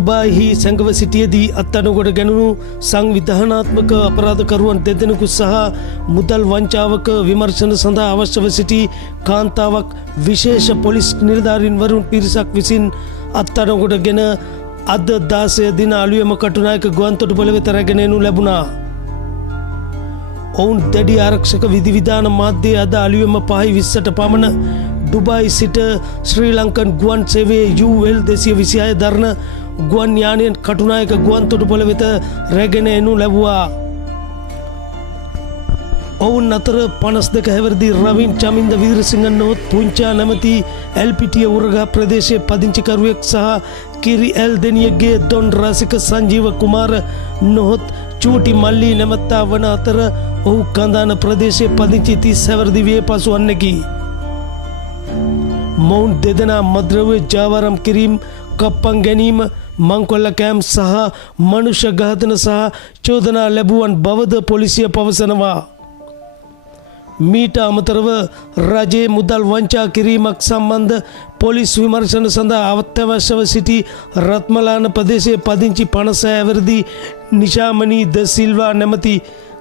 ඩුබායිහි සැඟව සිටියේදී අත්අඩංගුවට ගැනුණු සංවිධානාත්මක අපරාධකරුවන් දෙදෙනෙකු සහ මුදල් වංචාවක විමර්ශන සඳහා අවශ්‍යව සිටි කාන්තාවක් විශේෂ පොලිස් නිලධාරීන්වරුන් පිරිසක් විසින් අත්අඩංගුවට ගෙන අද 16 දින අලුයම කටුනායක ගුවන්තොටුපළ වෙත රැගෙන එනු ලැබුණා. ඔවුන් දැඩි ආරක්ෂක විධිවිධාන මාධ්‍යයේ අද අලුයම 5:20ට පමණ ඩුබායි සිට ශ්‍රී ලංකන් ගුවන් සේවයේ UL 226 දරන ගුවන් යානයෙන් කටුනායක ගුවන්තොටුපළ වෙත රැගෙන එනු ලැබුවා. ඔවුන් අතර 52 හැවිරිදි රවින් චමින්ද වීරසිංහ නොහොත් පුංචා නැමැති එල්පිටිය උරගා ප්‍රදේශයේ පදිංචිකරුවෙක් සහ කිරි එල් දෙනියගේ දොන් රසික සංජීව කුමාර නොහොත් චූටි මල්ලි නැමැත්තා වන අතර ඔහු කඳාන ප්‍රදේශයේ පදිංචි 30 හැවිරිදි වියේ පසු වන්නකි. මොවුන් දෙදෙනා මද්‍රව්‍ය ජාවාරම් කිරීම, කප්පන් ගැනීම, මංකොල්ල කෑම් සහ මනුෂ්‍ය ඝාතන සහ චෝදනා ලැබුවන් බවද පොලිසිය පවසනවා. මීට අමතරව රජයේ මුදල් වංචා කිරීමක් සම්බන්ධ පොලිස් විමර්ශන සඳහා අත්‍යවශ්‍යව සිටි රත්මලාන ප්‍රදේශයේ පදිංචි 50 හැවිරිදි නිශාමනී ද සිල්වා නැමැති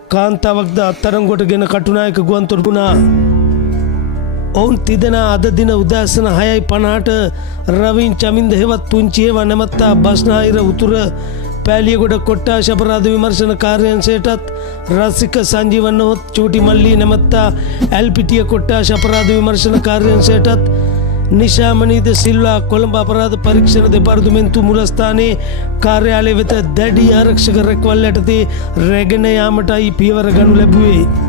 කාන්තාවක්ද අත්අඩංගුවට ගෙන කටුනායක ගුවන්තොටුපළ වුණා. ඔවුන් තිදෙනා අද දින උදෑසන 6:50ට රවින් චමින්ද හෙවත් පුංචි ඒවා නැමැත්තා බස්නාහිර උතුර පෑලියගොඩ කොට්ටාශ අපරාධ විමර්ශන කාර්යාංශයටත් රසික සංජීව නොහොත් චූටි මල්ලි නැමැත්තා එල්පිටිය කොට්ටාශ අපරාධ විමර්ශන කාර්යාංශයටත් නිශාමනී ද සිල්වා කොළඹ අපරාධ පරීක්ෂණ දෙපාර්තමේන්තු මුලස්ථානයේ කාර්යාලය වෙත දැඩි ආරක්ෂක රැකවල් යටතේ රැගෙන යාමටයි පියවර ගනු ලැබුවේ.